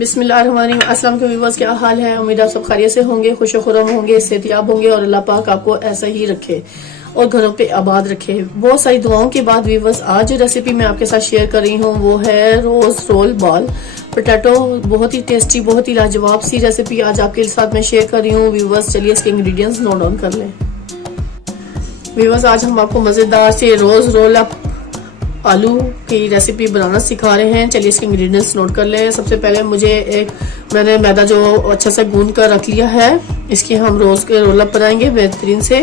बिस्मिल्लाहिर्रहमानिर्रहीम। अस्सलाम वालेकुम व्यूअर्स, क्या हाल है? उम्मीद आप सब खैरियत से होंगे, खुश खुरम होंगे, सेहतियाब होंगे और अल्लाह पाक आपको ऐसा ही रखे और घरों पे आबाद रखे। बहुत सारी दुआओं के बाद व्यूअर्स, आज जो रेसिपी मैं आपके साथ शेयर कर रही हूँ वो है रोज रोल बॉल पोटैटो। बहुत ही टेस्टी, बहुत ही लाजवाब सी रेसिपी आज आपके साथ मैं शेयर कर रही हूँ व्यूअर्स। चलिए इसके इंग्रेडिएंट्स नोट डाउन कर लें। व्यूअर्स, आज हम आपको मजेदार से रोज रोल आलू की रेसिपी बनाना सिखा रहे हैं। चलिए इसके इंग्रेडिएंट्स नोट कर लें। सबसे पहले मैंने मैदा जो अच्छे से गूंद कर रख लिया है, इसकी हम रोज के रोल अप बनाएंगे बेहतरीन से।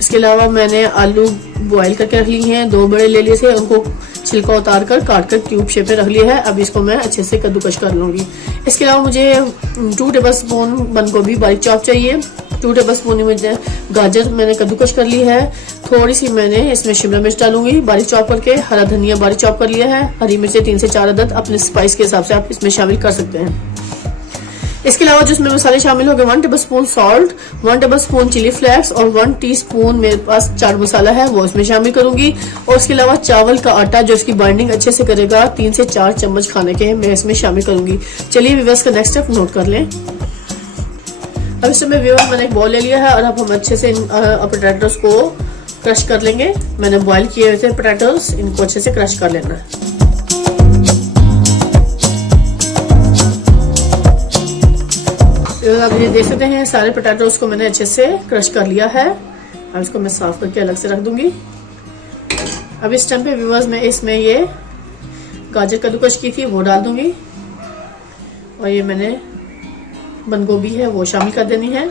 इसके अलावा मैंने आलू बॉईल करके रख लिए हैं, 2 बड़े ले लिए थे, उनको छिलका उतार कर काट कर ट्यूब शेप में रख लिया है। अब इसको मैं अच्छे से कद्दूकश कर लूंगी। इसके अलावा मुझे 2 टेबल स्पून बंद गोभी बारीक चॉप चाहिए। 2 टेबल स्पून मुझे गाजर मैंने कद्दूकश कर ली है। थोड़ी सी मैंने इसमें शिमला मिर्च डालूंगी बारीक चॉप करके। हरा धनिया बारीक चॉप कर लिया है। हरी मिर्च 3 से 4 अदद अपने स्पाइस के हिसाब से आप इसमें शामिल कर सकते हैं। इसके अलावा जिसमें मसाले शामिल हो गए 1 tablespoon salt, 1 tablespoon chilli flakes और 1 टीस्पून मेरे पास चाट मसाला है, वो इसमें शामिल करूंगी। और इसके अलावा चावल का आटा जो इसकी बाइंडिंग अच्छे से करेगा 3 से 4 चम्मच खाने के मैं इसमें शामिल करूंगी। चलिए व्यूअर्स का नेक्स्ट स्टेप नोट कर लें। अब इस समय व्यूअर्स मैंने एक बॉल ले लिया है और अब हम अच्छे से पोटैटोस को क्रश कर लेंगे। मैंने बॉईल किए हुए थे पोटैटोस, इनको अच्छे से क्रश कर लेना है। आप ये देख सकते हैं सारे पोटैटोस को मैंने अच्छे से क्रश कर लिया है। अब इसको मैं साफ करके अलग से रख दूंगी। अब इस टाइम पे व्यूअर्स मैं इसमें ये गाजर कद्दूकश की थी वो डाल दूंगी और ये मैंने बंद गोभी है वो शामिल कर देनी है।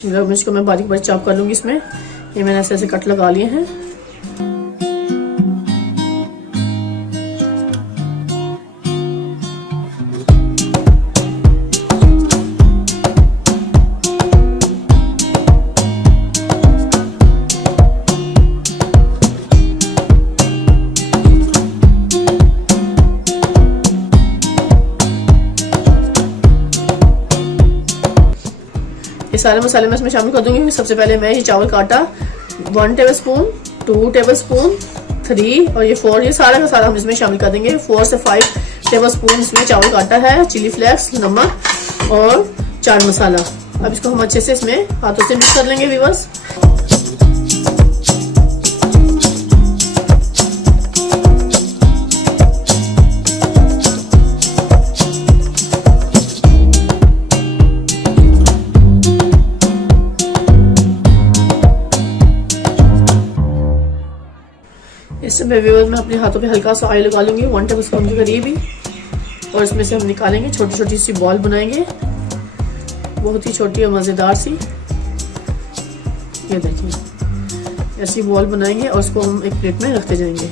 शिमला मिर्च को मैं बारीक बारीक चॉप कर लूंगी इसमें। ये मैंने ऐसे ऐसे कट लगा लिए हैं। ये सारे मसाले मैं इसमें शामिल कर दूंगी। सबसे पहले मैं ये चावल का आटा 1 टेबल स्पून, 2 टेबल स्पून, 3 और ये 4, ये सारा का सारा हम इसमें शामिल कर देंगे। 4 से 5 टेबल स्पून इसमें चावल का आटा है, चिली फ्लेक्स, नमक और चाट मसाला। अब इसको हम अच्छे से इसमें हाथों से मिक्स कर लेंगे व्यूअर्स। इस समय व्यूअर्स मैं अपने हाथों पे हल्का सा ऑयल लगा लूंगी 1 टेबल स्पून के करीब ही, और इसमें से हम निकालेंगे छोटी छोटी सी बॉल बनाएंगे, बहुत ही छोटी और मजेदार सी। ये देखिए ऐसी बॉल बनाएंगे और उसको हम एक प्लेट में रखते जाएंगे।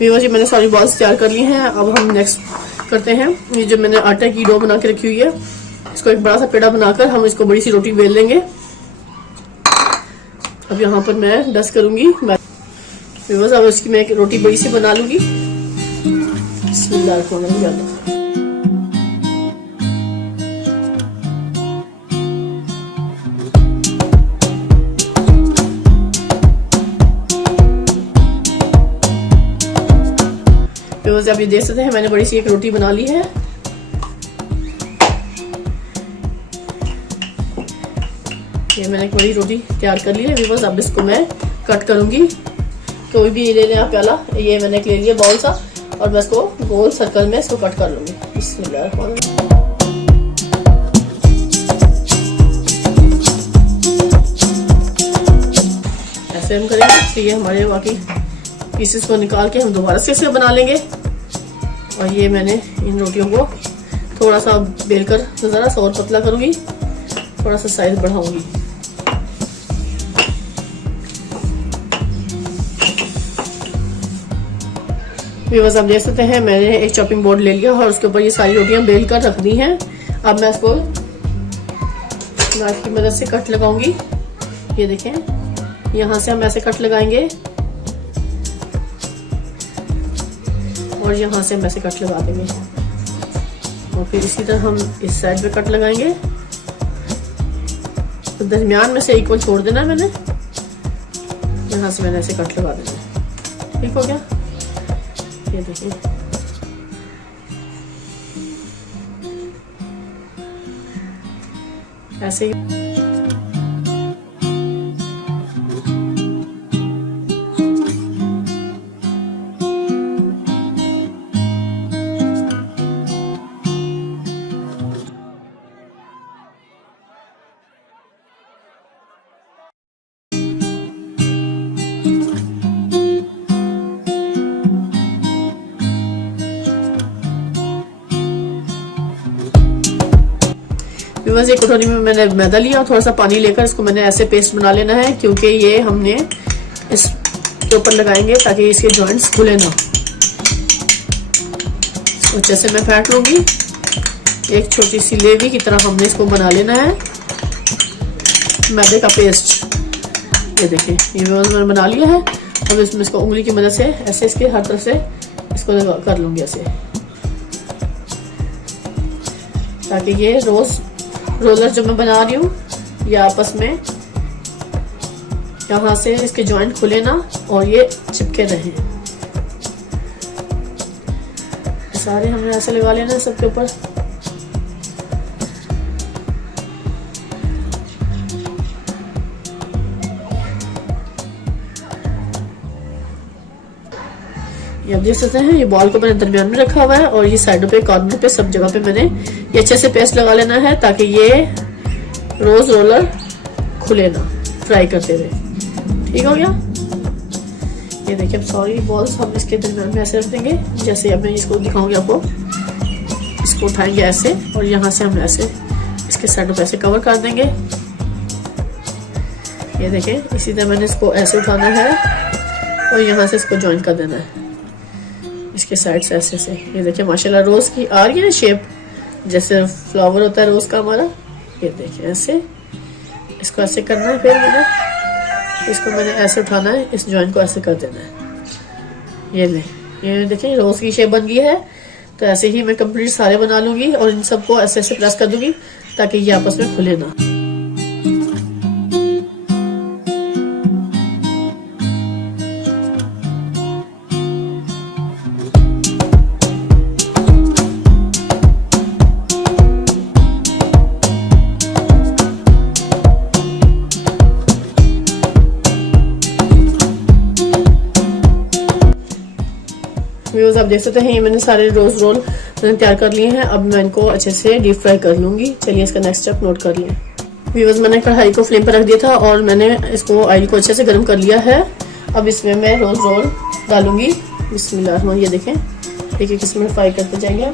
व्यूअर्स, ये मैंने सारी बॉल्स तैयार कर ली हैं। अब हम नेक्स्ट करते हैं। ये जो मैंने आटे की डो बना के रखी हुई है, इसको एक बड़ा सा पेड़ा बनाकर हम इसको बड़ी सी रोटी बेल लेंगे। अब यहाँ पर मैं डस्ट करूंगी व्यूअर्स। अब इसकी मैं एक रोटी बड़ी सी बना लूंगी। बिस्मिल्लाह। आप ये देख सकते हैं मैंने बड़ी सी एक रोटी बना ली है। ये मैंने एक बड़ी रोटी तैयार कर ली है व्यूअर्स। अब इसको मैं कट करूंगी। कोई भी ले लें आप प्याला, ये मैंने एक ले लिया बाउल सा, और मैं इसको गोल सर्कल में इसको कट कर लूंगी। बिस्मिल्लाह। ऐसे हम करेंगे तो ये हमारे बाकी पीसेस को निकाल के हम दोबारा से इसे बना लेंगे। और ये मैंने इन रोटियों को थोड़ा सा बेलकर ज़रा सा और पतला करूंगी, थोड़ा सा साइज बढ़ाऊंगी। व्यूअर्स, आप देख सकते हैं मैंने एक चॉपिंग बोर्ड ले लिया और उसके ऊपर ये सारी रोटियां बेल कर रख दी हैं। अब मैं इसको नाइफ की मदद से कट लगाऊंगी। ये देखें, यहाँ से हम ऐसे कट लगाएंगे और यहाँ से हम ऐसे कट लगा देंगे और फिर इसी तरह हम इस साइड पे कट लगाएंगे। तो दरमियान में से इक्वल छोड़ देना है मैंने, यहाँ से मैंने ऐसे कट लगा देना। ठीक हो गया। ये देखिए, ऐसे ही बस एक कटोरी में मैंने मैदा लिया और थोड़ा सा पानी लेकर इसको मैंने ऐसे पेस्ट बना लेना है, क्योंकि ये हमने इसके ऊपर लगाएंगे ताकि इसके जॉइंट्स खुले ना। इसको अच्छे से मैं फेंट लूंगी। एक छोटी सी लेवी की तरह हमने इसको बना लेना है, मैदे का पेस्ट। ये देखिए, ये मैंने बना लिया है। अब इसमें इसको उंगली की मदद से ऐसे इसके हर तरफ से इसको कर लूंगी ऐसे, ताकि ये रोलर जो मैं बना रही हूँ ये आपस में यहाँ से इसके जॉइंट खुले ना और ये चिपके रहे। सारे हमने ऐसे लगा लेना है सबके ऊपर। ये आप देख सकते हैं, ये बॉल को मैंने दरमियान में रखा हुआ है और ये साइडों पे, कॉर्नर पे, सब जगह पे मैंने ये अच्छे से पेस्ट लगा लेना है ताकि ये रोज रोलर खुले ना फ्राई करते हुए। ठीक हो गया। ये देखिए, अब सारी बॉल्स हम इसके दरमियान में ऐसे रख देंगे। जैसे अब मैं इसको दिखाऊंगी आपको, इसको उठाएंगे ऐसे और यहाँ से हम ऐसे इसके साइडों पे ऐसे कवर कर देंगे। ये देखिए, इसी तरह मैंने इसको ऐसे उठाना है और यहाँ से इसको ज्वाइन कर देना है इसके साइड से ऐसे से। ये देखिए, माशाल्लाह रोज की आ रही है शेप, जैसे फ्लावर होता है रोज का हमारा। ये देखिए, ऐसे इसको ऐसे करना है। फिर इसको मैंने ऐसे उठाना है, इस जॉइंट को ऐसे कर देना है। ये देखिए, रोज की शेप बन गई है। तो ऐसे ही मैं कंप्लीट सारे बना लूंगी और इन सबको ऐसे ऐसे प्रेस कर दूंगी ताकि ये आपस में खुले ना। आप देख सकते हैं, ये मैंने सारे रोज रोल तैयार कर लिए हैं। अब मैं इनको अच्छे से डीप फ्राई कर लूंगी। चलिए इसका नेक्स्ट स्टेप नोट कर लिए। व्यूअर्स, मैंने कढ़ाई को फ्लेम पर रख दिया था और मैंने इसको ऑयल को अच्छे से गर्म कर लिया है। अब इसमें मैं रोज रोल डालूंगी। बिस्मिल्लाह। ये देखें, एक एक इसमें फ्राई करते जाएंगे।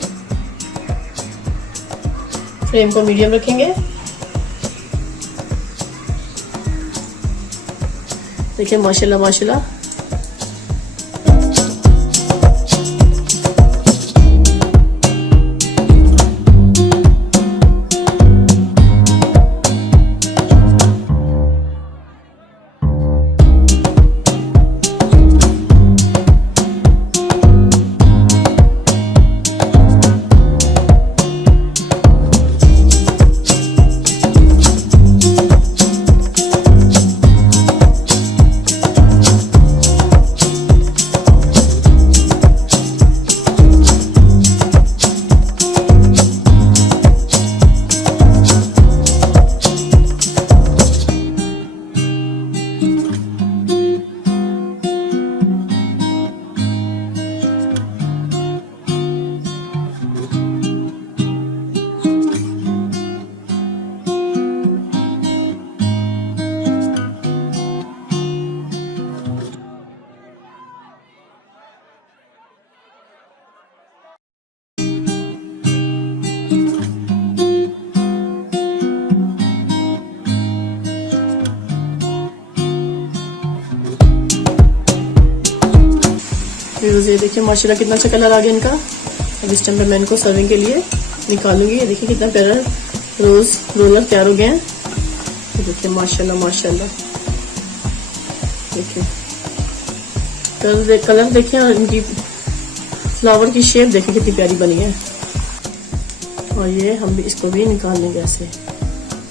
फ्लेम को मीडियम रखेंगे। देखिए, माशाल्लाह माशाल्लाह ये देखिए, माशाल्लाह कितना अच्छा कलर आ गया इनका। अब इस टाइम पे मैं इनको सर्विंग के लिए निकालूंगी। ये देखिए, कितना प्यारा रोज रोलर तैयार हो गए हैं। देखिए माशाल्लाह माशाल्लाह, देखिए कलर देखिए, इनकी फ्लावर की शेप देखिए कितनी प्यारी बनी है। और ये हम भी इसको भी निकाल लेंगे ऐसे।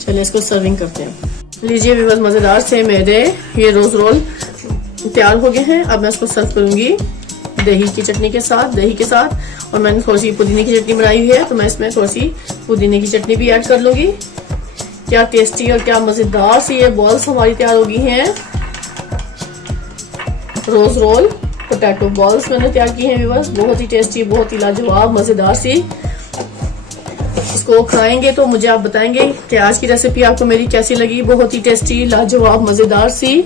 चलिए इसको सर्विंग करते हैं। लीजिए व्यूअर्स, मजेदार से मेरे ये रोज रोल तैयार हो गए हैं। अब मैं इसको सर्व करूंगी दही की चटनी के साथ, दही के साथ। और मैंने थोड़ी सी पुदीने की चटनी बनाई हुई है, तो मैं इसमें थोड़ी सी पुदीने की चटनी भी ऐड कर लूंगी। क्या टेस्टी और क्या मजेदार सी ये बॉल्स हमारी तैयार हो गई हैं। रोज रोल पोटैटो बॉल्स मैंने तैयार की हैं व्यूअर्स, बहुत ही टेस्टी, बहुत ही लाजवाब, मजेदार सी। इसको खाएंगे तो मुझे आप बताएंगे कि आज की रेसिपी आपको मेरी कैसी लगी। बहुत ही टेस्टी, लाजवाब, मजेदार सी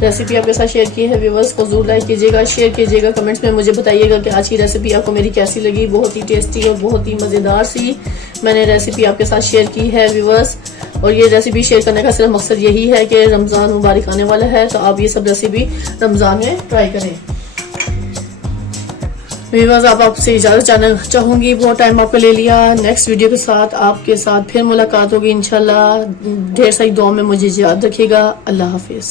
रेसिपी आपके साथ शेयर की है व्यूअर्स। को जरूर लाइक कीजिएगा, शेयर कीजिएगा, कमेंट्स में मुझे बताइएगा कि आज की रेसिपी आपको मेरी कैसी लगी। बहुत ही टेस्टी और बहुत ही मजेदार सी मैंने रेसिपी आपके साथ शेयर की है व्यूअर्स। और ये रेसिपी शेयर करने का सिर्फ मकसद यही है कि रमजान मुबारक आने वाला है, तो आप ये सब रेसिपी रमजान में ट्राई करें। व्यूअर्स, आप आपसे इजाजत चाहूंगी, बहुत टाइम आपको ले लिया। नेक्स्ट वीडियो के साथ आपके साथ फिर मुलाकात होगी इंशाल्लाह। ढेर सारी दुआ में मुझे याद रखिएगा। अल्लाह हाफिज।